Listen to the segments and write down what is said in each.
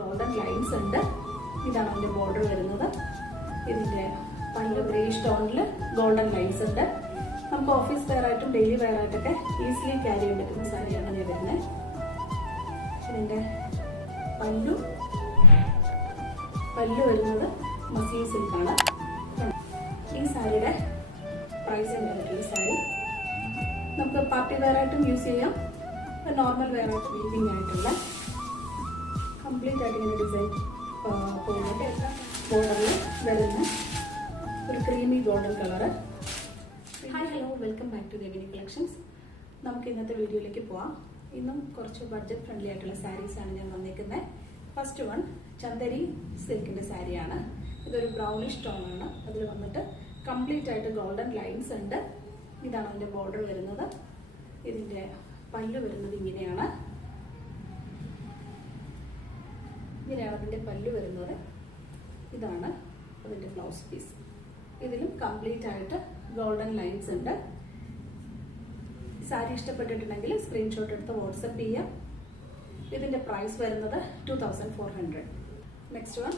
Golden lines ഉണ്ട്. ഇതാണ് അതിന്റെ ബോർഡർ വരുന്നത്. ഇതിന്റെ പല്ല് ഗ്രേ സ്റ്റോണിൽ ഗോൾഡൻ ലൈൻസ് ഉണ്ട്. നമുക്ക് ഓഫീസ് വെയർ ആയിട്ടും ഡെയിലി വെയർ ആയിട്ടൊക്കെ ഈസിലി ക്യാരി ചെയ്യാൻ പറ്റുന്ന സാരിയാണ് ഞാൻ വരുന്നത്. ഇതിന്റെ പല്ലു വരുന്നത് മസ്ലിൻ സിൽക്കാണ്. ഈ സാരിയുടെ പ്രൈസ് വരുന്നത്, ഈ സാരി നമുക്ക് പാർട്ടി വെയർ ആയിട്ടും യൂസ് ചെയ്യാം, നോർമൽ വെയർ ആയിട്ട് വീവിംഗ് ആയിട്ടുള്ള കംപ്ലീറ്റ് ആയിട്ട് ഇങ്ങനെ ഡിസൈൻ പോകുന്നുണ്ട്. ബോർഡറിൽ വരുന്ന ഒരു creamy golden colour. Hi hello, welcome back to Devini collections. നമുക്ക് ഇന്നത്തെ വീഡിയോയിലേക്ക് പോവാം. ഇന്നും കുറച്ച് ബഡ്ജറ്റ് ഫ്രണ്ട്ലി ആയിട്ടുള്ള സാരീസാണ് ഞാൻ വന്നിരിക്കുന്നത്. ഫസ്റ്റ് വൺ ചന്ദരി സിൽക്കിന്റെ സാരിയാണ്. ഇതൊരു ബ്രൗണിഷ് ടോണാണ്. അതിൽ വന്നിട്ട് കംപ്ലീറ്റ് ആയിട്ട് ഗോൾഡൻ ലൈൻസ് ഉണ്ട്. ഇതാണ് അതിന്റെ ബോർഡർ വരുന്നത്. ഇതിന്റെ പല്ല് വരുന്നത് ഇങ്ങനെയാണ്. അതിന്റെ പല്ല് വരുന്നത്. ഇതാണ് അതിന്റെ ബ്ലൗസ് പീസ്. ഇതിലും കംപ്ലീറ്റ് ആയിട്ട് ഗോൾഡൻ ലൈൻസ് ഉണ്ട്. സാരി ഇഷ്ടപ്പെട്ടിട്ടുണ്ടെങ്കിൽ സ്ക്രീൻഷോട്ട് എടുത്ത് വാട്സപ്പ് ചെയ്യാം. ഇതിന്റെ പ്രൈസ് വരുന്നത് 2400. നെക്സ്റ്റ് വൺ,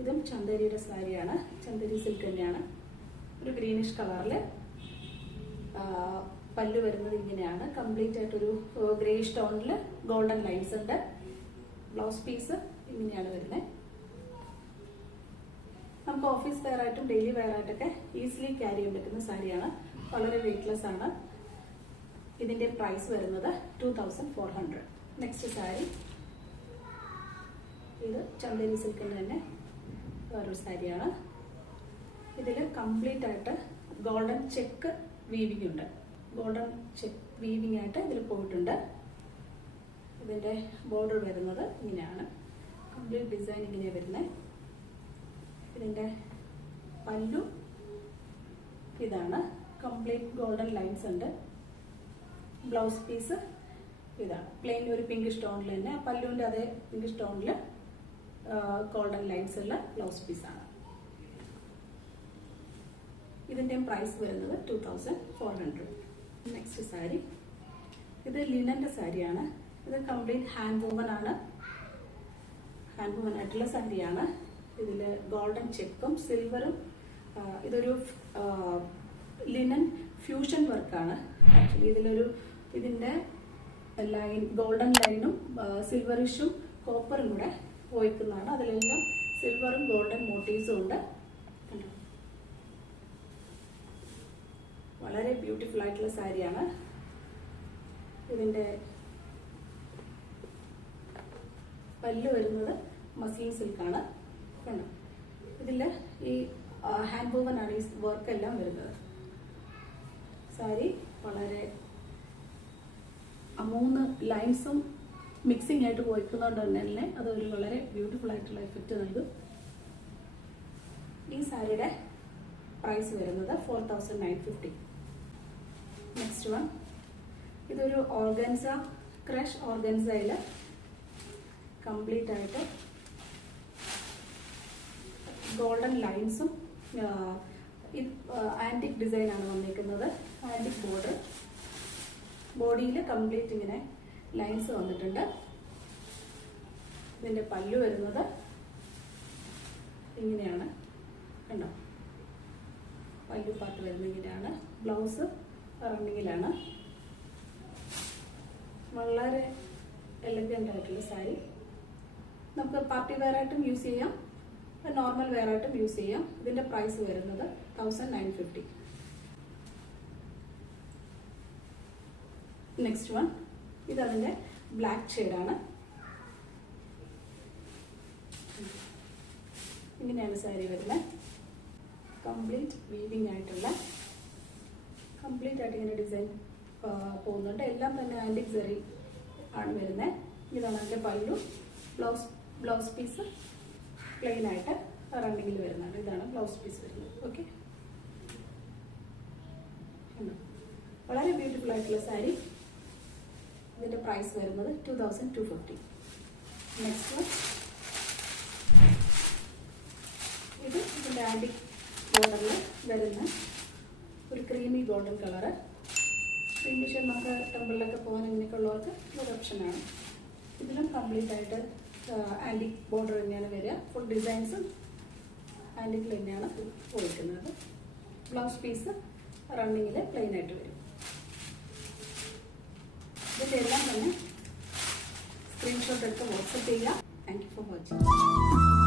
ഇതും ചന്ദേരിയുടെ സാരിയാണ്. ചന്ദേരി സിൽക്ക് തന്നെയാണ്. ഒരു ഗ്രീനിഷ് കളറിൽ പല്ല് വരുന്നത് ഇങ്ങനെയാണ്. കംപ്ലീറ്റ് ആയിട്ടൊരു ഗ്രേ സ്റ്റോണിൽ ഗോൾഡൻ ലൈൻസ് ഉണ്ട്. ബ്ലൗസ് പീസ് ഇങ്ങനെയാണ് വരുന്നത്. നമുക്ക് ഓഫീസ് വെയർ ആയിട്ടും ഡെയിലി വെയർ ആയിട്ടൊക്കെ ഈസിലി ക്യാരി ചെയ്യാൻ പറ്റുന്ന സാരിയാണ്. വളരെ വെയ്റ്റ്ലെസ് ആണ്. ഇതിന്റെ പ്രൈസ് വരുന്നത് 2400. നെക്സ്റ്റ് സാരി, ഇത് ചന്ദേരി സിൽക്കിന്റെ തന്നെ വേറൊരു സാരിയാണ്. ഇതിൽ കംപ്ലീറ്റ് ആയിട്ട് ഗോൾഡൻ ചെക്ക് വീവിംഗ് ഉണ്ട്. ഗോൾഡൻ ചെക്ക് വീവിംഗ് ആയിട്ട് ഇതിൽ പോയിട്ടുണ്ട്. ഇതിന്റെ ബോർഡർ വരുന്നത് ഇങ്ങനെയാണ്. കംപ്ലീറ്റ് ഡിസൈൻ ഇങ്ങനെയാണ് വരുന്നത്. ഇതിന്റെ പല്ലു ഇതാണ്. കംപ്ലീറ്റ് ഗോൾഡൻ ലൈൻസ് ഉണ്ട്. ബ്ലൗസ് പീസ് ഇതാണ്. പ്ലെയിൻ ഒരു പിങ്ക് സ്റ്റോണിൽ തന്നെ, പല്ലുവിന്റെ അതേ പിങ്ക് സ്റ്റോണിൽ ഗോൾഡൻ ലൈൻസ് ഉള്ള ബ്ലൗസ് പീസാണ്. ഇതിന്റെ പ്രൈസ് വരുന്നത് 2400. നെക്സ്റ്റ് സാരി, ഇത് ലിനന്റെ സാരിയാണ്. ഇത് കംപ്ലീറ്റ് ഹാൻഡ് വൂവൻ ആണ്. ഹാൻഡ് വൂവൻ ആയിട്ടുള്ള സാരിയാണ്. ഇതിൽ ഗോൾഡൻ ചെക്കും സിൽവറും, ഇതൊരു ലിനൻ ഫ്യൂഷൻ വർക്കാണ്. ആക്ച്വലി ഇതിന്റെ ലൈൻ ഗോൾഡൻ ലൈനും സിൽവറിഷും കോപ്പറും കൂടെ പോയിക്കുന്നതാണ്. അതിലെല്ലാം സിൽവറും ഗോൾഡൻ മോട്ടീവ്സും ഉണ്ട്. വളരെ ബ്യൂട്ടിഫുൾ ആയിട്ടുള്ള സാരിയാണ്. ഇതിന്റെ പല്ല് വരുന്നത് മസ്ലിൻ സിൽക്കാണ്. ഇതിൽ ഈ ഹാൻഡ് വൂവൻ ആണ് ഈ വർക്ക് എല്ലാം വരുന്നത്. സാരി വളരെ 3 ലൈൻസും മിക്സിംഗ് ആയിട്ട് പോയിക്കുന്നതുകൊണ്ട് തന്നെ അതൊരു വളരെ ബ്യൂട്ടിഫുൾ ആയിട്ടുള്ള എഫക്റ്റ് നൽകും. ഈ സാരിയുടെ പ്രൈസ് വരുന്നത് 4950. നെക്സ്റ്റ് വൺ, ഇതൊരു ഓർഗൻസ, ക്രഷ് ഓർഗൻസയിൽ കംപ്ലീറ്റ് ആയിട്ട് ഗോൾഡൻ ലൈൻസും ആന്റിക് ഡിസൈൻ ആണ് വന്നിരിക്കുന്നത്. ആന്റിക് ബോർഡർ, ബോഡിയിൽ കംപ്ലീറ്റ് ഇങ്ങനെ ലൈൻസ് വന്നിട്ടുണ്ട്. ഇതിന്റെ പല്ലു വരുന്നത് ഇങ്ങനെയാണ്. കണ്ടോ, പല്ലു പാർട്ട് വരുന്നത് ഇങ്ങനെയാണ്. ബ്ലൗസ് റണ്ണിങ്ങിലാണ്. വളരെ എലഗന്റ് ആയിട്ടുള്ള സാരി. നമുക്ക് പാർട്ടി വെയർ ആയിട്ടും യൂസ് ചെയ്യാം, നോർമൽ വെയർ ആയിട്ടും യൂസ് ചെയ്യാം. ഇതിന്റെ പ്രൈസ് വരുന്നത് 1950. നെക്സ്റ്റ് വൺ, ഇത് അതിന്റെ ബ്ലാക്ക് ഷെയ്ഡാണ്. ഇങ്ങനെയാണ് സാരി വരുന്നത്. കംപ്ലീറ്റ് വീവിംഗ് ആയിട്ടുള്ള, കംപ്ലീറ്റ് ആയിട്ട് ഇങ്ങനെ ഡിസൈൻ പോകുന്നുണ്ട്. എല്ലാം തന്നെ ആന്റിക് സെറി ആണ് വരുന്നത്. ഇതാണ് അതിന്റെ പല്ലു. ബ്ലൗസ് പീസ് പ്ലെയിൻ ആയിട്ട് റണ്ണിങ്ങിൽ വരുന്നുണ്ട്. ഇതാണ് ബ്ലൗസ് പീസ് വരുന്നത്. ഓക്കെ, വളരെ ബ്യൂട്ടിഫുൾ ആയിട്ടുള്ള സാരി. ഇതിന്റെ പ്രൈസ് വരുന്നത് 2250. നെക്സ്റ്റ്, ഇത് ഇതിന്റെ ആന്റിക് ബോർഡറിൽ വരുന്ന ഒരു ക്രീമി ഗോൾഡൻ കളറ്. ഇംഗ്ലീഷ് നമുക്ക് ടെമ്പിളിലൊക്കെ പോകാൻ ഇങ്ങനെയൊക്കെ ഉള്ളവർക്ക് ഒരു ഓപ്ഷനാണ്. ഇതിലും കംപ്ലീറ്റ് ആയിട്ട് ആൻറ്റിക് ബോർഡർ തന്നെയാണ് വരിക. ഫുൾ ഡിസൈൻസും ആൻറ്റിക്കിൽ തന്നെയാണ് പോയിരിക്കുന്നത്. ബ്ലൗസ് പീസ് റണ്ണിങ്ങിൽ പ്ലെയിൻ ആയിട്ട് വരും. ഇതിൻ്റെ എല്ലാം തന്നെ സ്ക്രീൻഷോട്ട് എടുത്ത് വാട്സപ്പ് ചെയ്യുക. Thank you for watching.